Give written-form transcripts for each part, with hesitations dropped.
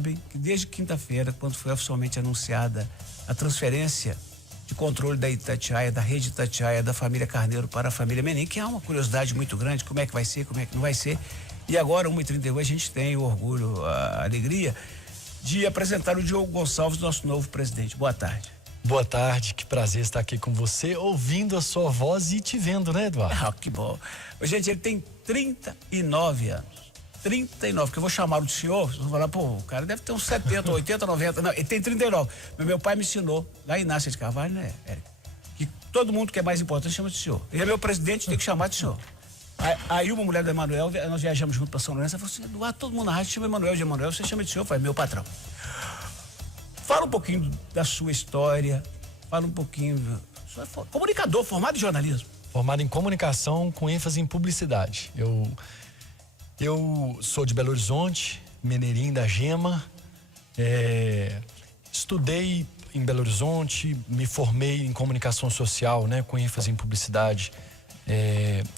sabem que desde quinta-feira, quando foi oficialmente anunciada a transferência de controle da Itatiaia, da rede Itatiaia, da família Carneiro para a família Menin, que há uma curiosidade muito grande, como é que vai ser, como é que não vai ser. E agora, 1h31, a gente tem o orgulho, a alegria de apresentar o Diogo Gonçalves, nosso novo presidente. Boa tarde. Boa tarde, que prazer estar aqui com você, ouvindo a sua voz e te vendo, né, Eduardo? Ah, que bom. Gente, ele tem 39 anos. 39, porque eu vou chamar o senhor, vocês vão falar, pô, o cara deve ter uns 70, 80, 90. Não, ele tem 39. Mas meu pai me ensinou, lá em Inácio de Carvalho, né, Érico? Que todo mundo que é mais importante chama de senhor. Ele é meu presidente, tem que chamar de senhor. Aí uma mulher do Emanuel, nós viajamos junto para São Lourenço, ela falou assim, Eduardo, todo mundo na rádio chama Emanuel de Emanuel, você chama de senhor? Eu falei, meu patrão. Fala um pouquinho da sua história, fala um pouquinho... Você é comunicador, formado em jornalismo. Formado em comunicação com ênfase em publicidade. Eu sou de Belo Horizonte, mineirinho da Gema, estudei em Belo Horizonte, me formei em comunicação social, né, com ênfase em publicidade,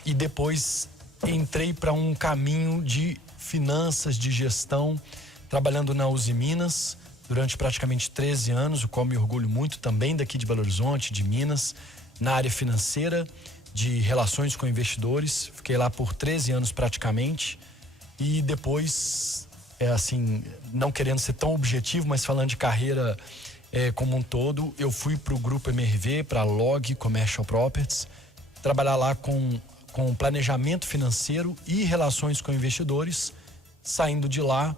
e depois entrei para um caminho de finanças, de gestão, trabalhando na Uzi Minas durante praticamente 13 anos, o qual me orgulho muito, também daqui de Belo Horizonte, de Minas, na área financeira, de relações com investidores. Fiquei lá por 13 anos praticamente. E depois, assim, não querendo ser tão objetivo, mas falando de carreira como um todo, eu fui para o Grupo MRV, para a Log Commercial Properties, trabalhar lá com planejamento financeiro e relações com investidores. Saindo de lá,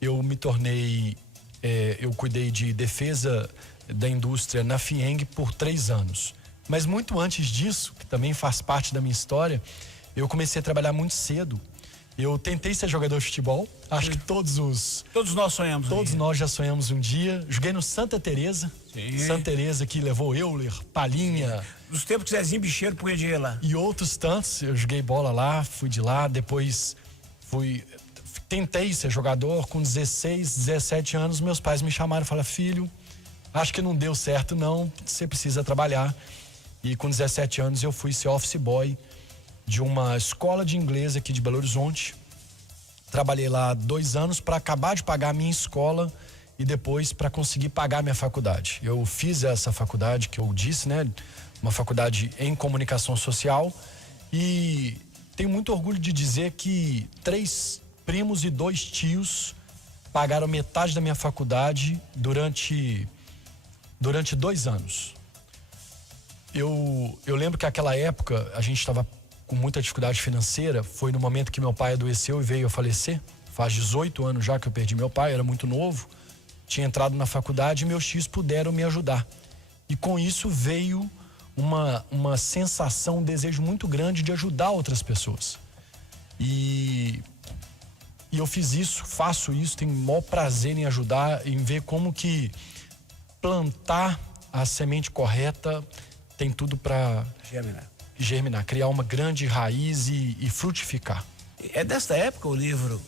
eu me tornei, eu cuidei de defesa da indústria na FIENG por 3 anos. Mas muito antes disso, que também faz parte da minha história, eu comecei a trabalhar muito cedo. Eu tentei ser jogador de futebol, acho que todos nós sonhamos. Todos nós já sonhamos um dia. Joguei no Santa Teresa. Sim. Santa Teresa que levou Euler, Palinha. Nos tempos que Zezinho Bicheiro punha dinheiro lá. E outros tantos. Eu joguei bola lá, fui de lá, depois tentei ser jogador com 16, 17 anos. Meus pais me chamaram e falaram, filho, acho que não deu certo não, você precisa trabalhar. E com 17 anos eu fui ser office boy de uma escola de inglês aqui de Belo Horizonte. Trabalhei lá 2 anos para acabar de pagar a minha escola e depois para conseguir pagar a minha faculdade. Eu fiz essa faculdade que eu disse, né? Uma faculdade em comunicação social, e tenho muito orgulho de dizer que 3 primos e 2 tios pagaram metade da minha faculdade durante 2 anos. Eu lembro que naquela época a gente estava com muita dificuldade financeira. Foi no momento que meu pai adoeceu e veio a falecer. Faz 18 anos já que eu perdi meu pai, era muito novo. Tinha entrado na faculdade e meus tios puderam me ajudar. E com isso veio uma sensação, um desejo muito grande de ajudar outras pessoas. E eu fiz isso, faço isso, tenho o maior prazer em ajudar, em ver como que plantar a semente correta tem tudo para germinar, criar uma grande raiz e frutificar. É desta época o livro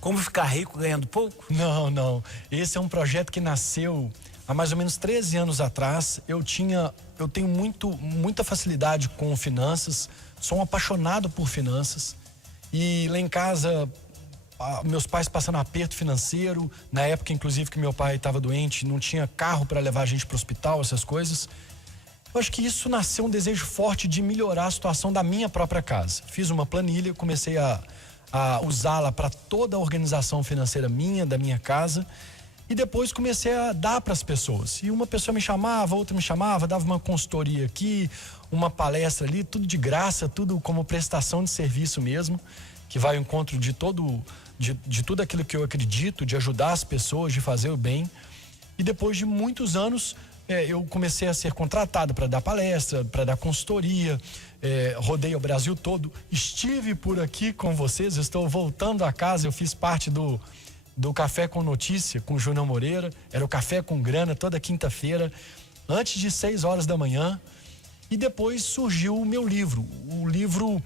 Como Ficar Rico Ganhando Pouco? Não. Esse é um projeto que nasceu há mais ou menos 13 anos atrás. Eu tenho muita facilidade com finanças, sou um apaixonado por finanças. E lá em casa, meus pais passando aperto financeiro, na época inclusive que meu pai estava doente, não tinha carro para levar a gente para o hospital, essas coisas. Eu acho que isso nasceu um desejo forte de melhorar a situação da minha própria casa. Fiz uma planilha, comecei a usá-la para toda a organização financeira da minha casa, e depois comecei a dar para as pessoas. E uma pessoa me chamava, outra me chamava, dava uma consultoria aqui, uma palestra ali, tudo de graça, tudo como prestação de serviço mesmo, que vai ao encontro de tudo aquilo que eu acredito, de ajudar as pessoas, de fazer o bem. E depois de muitos anos, eu comecei a ser contratado para dar palestra, para dar consultoria, rodei o Brasil todo, estive por aqui com vocês, estou voltando a casa, eu fiz parte do Café com Notícia, com o Júnior Moreira, era o Café com Grana, toda quinta-feira, antes de 6 horas da manhã, e depois surgiu o meu livro. O livro,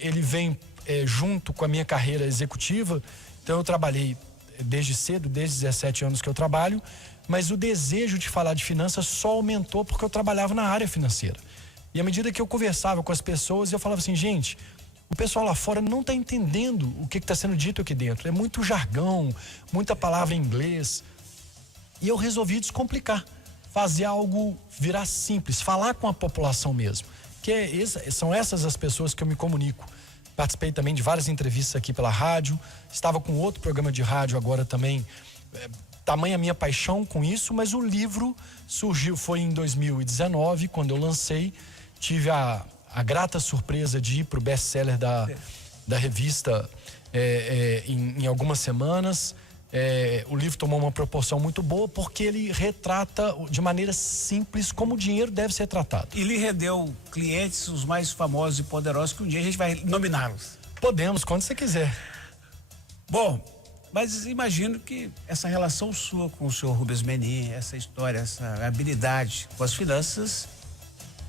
ele vem junto com a minha carreira executiva, então eu trabalhei desde cedo, desde 17 anos que eu trabalho, mas o desejo de falar de finanças só aumentou porque eu trabalhava na área financeira. E à medida que eu conversava com as pessoas, eu falava assim, gente, o pessoal lá fora não está entendendo o que está sendo dito aqui dentro. É muito jargão, muita palavra em inglês. E eu resolvi descomplicar, fazer algo virar simples, falar com a população mesmo. São essas as pessoas que eu me comunico. Participei também de várias entrevistas aqui pela rádio, estava com outro programa de rádio agora também. Tamanha a minha paixão com isso, mas o livro surgiu, foi em 2019, quando eu lancei. Tive a grata surpresa de ir para o best-seller da revista em algumas semanas. O livro tomou uma proporção muito boa porque ele retrata de maneira simples como o dinheiro deve ser tratado. E lhe rendeu clientes, os mais famosos e poderosos, que um dia a gente vai nominá-los. Podemos, quando você quiser. Bom, mas imagino que essa relação sua com o senhor Rubens Menin, essa história, essa habilidade com as finanças,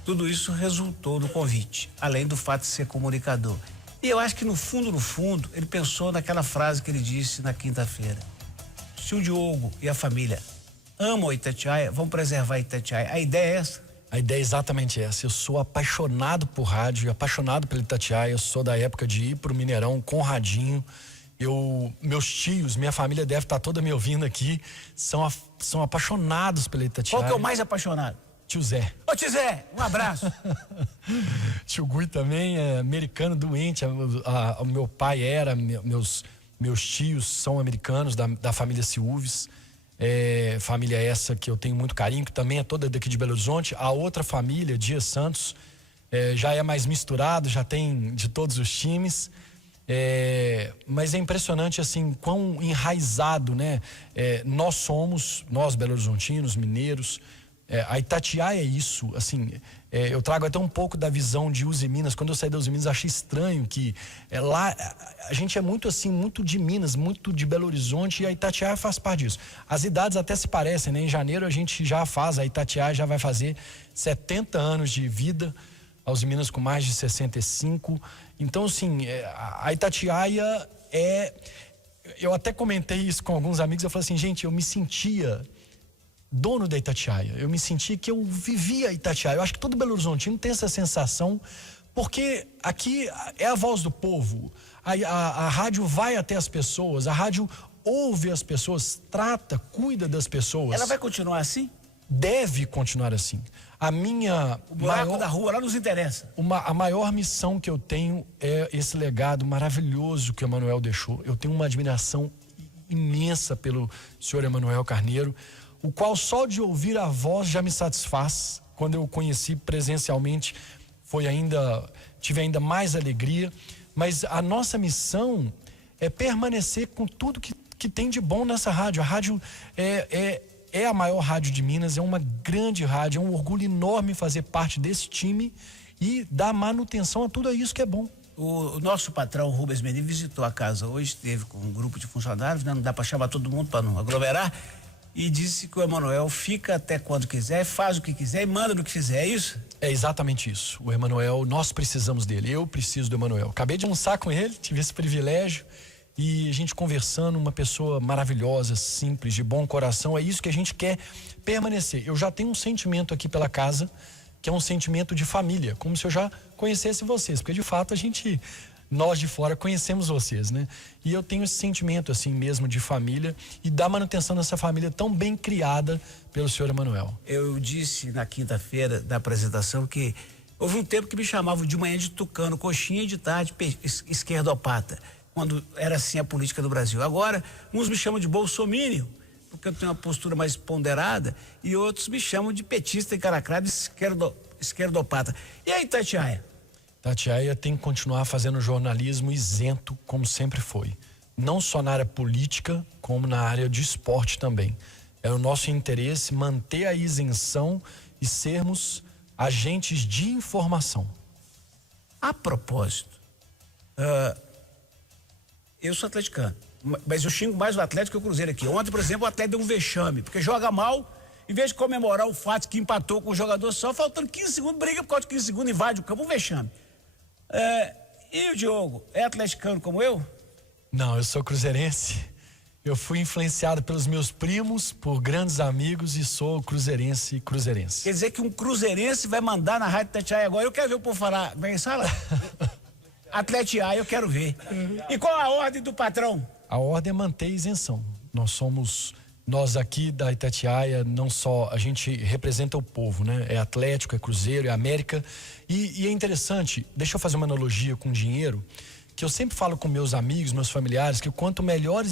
tudo isso resultou no convite, além do fato de ser comunicador. E eu acho que no fundo, ele pensou naquela frase que ele disse na quinta-feira. Se o Diogo e a família amam Itatiaia, vão preservar Itatiaia. A ideia é essa? A ideia é exatamente essa. Eu sou apaixonado por rádio, apaixonado pela Itatiaia. Eu sou da época de ir pro Mineirão com radinho. Meus tios, minha família deve estar toda me ouvindo aqui, são apaixonados pela Itatiaia. Qual que é o mais apaixonado? Tio Zé. Ô tio Zé, um abraço. Tio Gui também é americano doente. O meu pai era, meus tios são americanos da família Silves. Família essa que eu tenho muito carinho, que também é toda daqui de Belo Horizonte. A outra família, Dias Santos, já é mais misturado, já tem de todos os times. Mas é impressionante assim quão enraizado, né? Nós Belo Horizontinos, mineiros. A Itatiaia é isso, assim, eu trago até um pouco da visão de Uzi Minas. Quando eu saí da Uzi Minas, achei estranho que lá a gente é muito assim, muito de Minas, muito de Belo Horizonte, e a Itatiaia faz parte disso. As idades até se parecem, né? Em janeiro a gente já faz, a Itatiaia já vai fazer 70 anos de vida, a Uzi Minas com mais de 65. Então, assim, a Itatiaia eu até comentei isso com alguns amigos, eu falei assim, gente, eu me sentia dono da Itatiaia, eu me sentia que eu vivia Itatiaia. Eu acho que todo Belo Horizontino tem essa sensação, porque aqui é a voz do povo, a rádio vai até as pessoas, a rádio ouve as pessoas, trata, cuida das pessoas. Ela vai continuar assim? Deve continuar assim. O buraco da rua lá nos interessa. A maior missão que eu tenho é esse legado maravilhoso que o Emanuel deixou. Eu tenho uma admiração imensa pelo senhor Emanuel Carneiro, o qual só de ouvir a voz já me satisfaz. Quando eu o conheci presencialmente, tive ainda mais alegria. Mas a nossa missão é permanecer com tudo que tem de bom nessa rádio. A rádio é a maior rádio de Minas, é uma grande rádio, é um orgulho enorme fazer parte desse time e dar manutenção a tudo isso que é bom. O nosso patrão Rubens Menin visitou a casa hoje, esteve com um grupo de funcionários, né? Não dá para chamar todo mundo para não aglomerar, e disse que o Emanuel fica até quando quiser, faz o que quiser e manda no que fizer, é isso? É exatamente isso. O Emanuel, nós precisamos dele, eu preciso do Emanuel. Acabei de almoçar com ele, tive esse privilégio. E a gente conversando, uma pessoa maravilhosa, simples, de bom coração, é isso que a gente quer permanecer. Eu já tenho um sentimento aqui pela casa, que é um sentimento de família, como se eu já conhecesse vocês, porque de fato nós de fora conhecemos vocês, né? E eu tenho esse sentimento assim mesmo de família e da manutenção dessa família tão bem criada pelo senhor Emanuel. Eu disse na quinta-feira da apresentação que houve um tempo que me chamavam de manhã de tucano, coxinha, e de tarde esquerdopata, quando era assim a política do Brasil. Agora, uns me chamam de bolsominion, porque eu tenho uma postura mais ponderada, e outros me chamam de petista encalacrado, esquerdopata. E aí, Itatiaia? Itatiaia tem que continuar fazendo jornalismo isento, como sempre foi. Não só na área política, como na área de esporte também. É o nosso interesse manter a isenção e sermos agentes de informação. A propósito, eu sou atleticano, mas eu xingo mais o Atlético que o Cruzeiro aqui. Ontem, por exemplo, o Atlético deu um vexame, porque joga mal, em vez de comemorar o fato que empatou com o jogador só, faltando 15 segundos, briga por causa de 15 segundos, invade o campo, um vexame. E o Diogo, é atleticano como eu? Não, eu sou cruzeirense. Eu fui influenciado pelos meus primos, por grandes amigos, e sou cruzeirense. Quer dizer que um cruzeirense vai mandar na Rádio Itatiaia agora? Eu quero ver o povo falar, bem, sala. Atletiar, eu quero ver. E qual a ordem do patrão? A ordem é manter a isenção. Nós aqui da Itatiaia, não só, a gente representa o povo, né? É Atlético, é Cruzeiro, é América. E é interessante, deixa eu fazer uma analogia com dinheiro, que eu sempre falo com meus amigos, meus familiares, que quanto melhor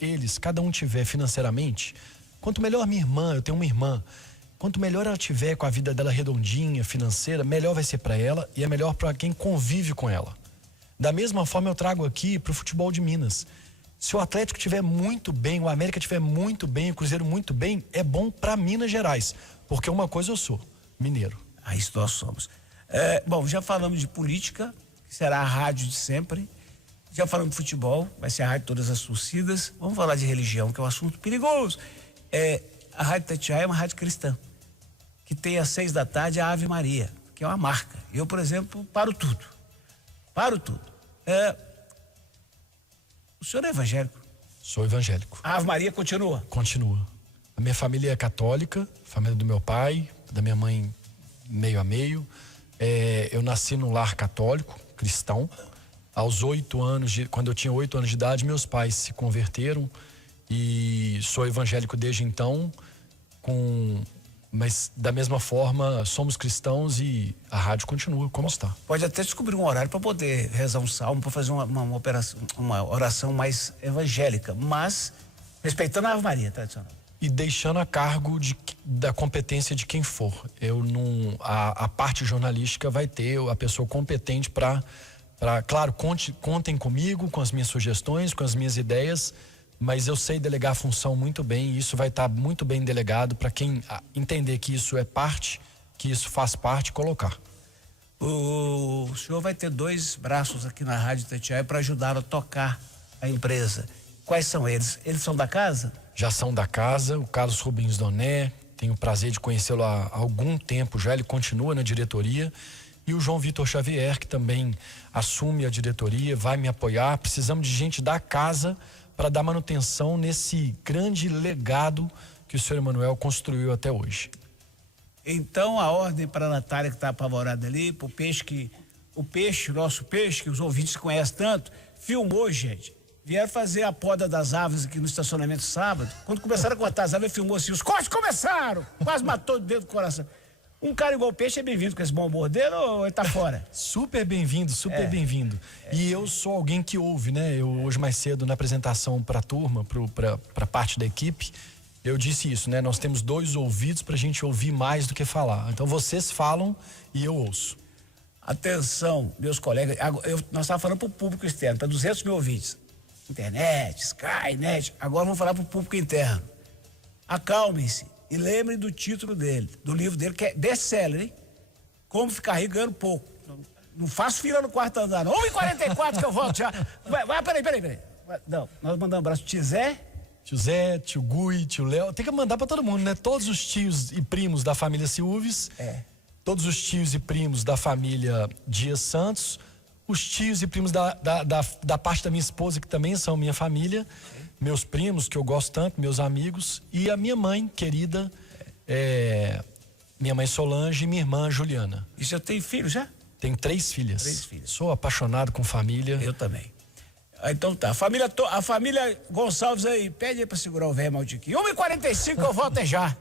eles, cada um tiver financeiramente, quanto melhor minha irmã, eu tenho uma irmã, quanto melhor ela tiver com a vida dela redondinha, financeira, melhor vai ser para ela e é melhor para quem convive com ela. Da mesma forma eu trago aqui para o futebol de Minas. Se o Atlético estiver muito bem, o América estiver muito bem, o Cruzeiro muito bem, é bom para Minas Gerais. Porque uma coisa eu sou, mineiro. Isso nós somos. Bom, já falamos de política, que será a rádio de sempre. Já falamos de futebol, vai ser a rádio de todas as torcidas. Vamos falar de religião, que é um assunto perigoso. A Rádio Itatiaia é uma rádio cristã, que tem às 6 da tarde a Ave Maria, que é uma marca. Eu, por exemplo, paro tudo. O senhor é evangélico? Sou evangélico. A Ave Maria continua? Continua. A minha família é católica, família do meu pai, da minha mãe meio a meio. Eu nasci num lar católico, cristão. Aos 8 anos, quando eu tinha 8 anos de idade, meus pais se converteram e sou evangélico desde então, mas da mesma forma somos cristãos e a rádio continua como está. Pode até descobrir um horário para poder rezar um salmo, para fazer uma oração mais evangélica, mas respeitando a Ave Maria tradicional. E deixando a cargo da competência de quem for. A parte jornalística vai ter a pessoa competente claro, contem comigo, com as minhas sugestões, com as minhas ideias, mas eu sei delegar a função muito bem e isso vai estar muito bem delegado para quem entender que isso é parte, que isso faz parte, colocar. O senhor vai ter 2 braços aqui na Rádio Itatiaia para ajudar a tocar a empresa. Quais são eles? Eles são da casa? Já são da casa, o Carlos Rubens Doné, tenho o prazer de conhecê-lo há algum tempo já, ele continua na diretoria. E o João Vitor Xavier, que também assume a diretoria, vai me apoiar. Precisamos de gente da casa para dar manutenção nesse grande legado que o senhor Emanuel construiu até hoje. Então, a ordem para a Natália, que está apavorada ali, para o nosso peixe, que os ouvintes conhecem tanto, filmou, gente. Vieram fazer a poda das árvores aqui no estacionamento sábado. Quando começaram a cortar as árvores, ele filmou assim, os cortes começaram! Quase matou o dedo do coração. Um cara igual o peixe é bem-vindo com esse bom humor dele ou ele tá fora? Super bem-vindo, bem-vindo. E eu sou alguém que ouve, né? Eu hoje mais cedo na apresentação para a turma, para parte da equipe, eu disse isso, né? Nós temos 2 ouvidos pra gente ouvir mais do que falar. Então vocês falam e eu ouço. Atenção, meus colegas, nós estávamos falando para o público externo, para 200 mil ouvintes. Internet, Sky, Net, agora vamos falar para o público interno. Acalmem-se. E lembrem do título dele, do livro dele, que é best-seller, hein? Como ficar rico ganhando pouco. Não faço fila no quarto andar, não. 1h44 que eu volto já. Peraí. Não, nós mandamos um abraço. Tio Zé, tio Gui, tio Léo. Tem que mandar pra todo mundo, né? Todos os tios e primos da família Silves. Todos os tios e primos da família Dias Santos. Os tios e primos da parte da minha esposa, que também são minha família. Meus primos, que eu gosto tanto, meus amigos, e a minha mãe querida, minha mãe Solange e minha irmã Juliana. E você tem filhos já? Tenho 3 filhas. 3 filhas. Sou apaixonado com família. Eu também. Então tá, a família Gonçalves aí, pede aí pra segurar o velho maldiquinho. 1h45 eu volto já.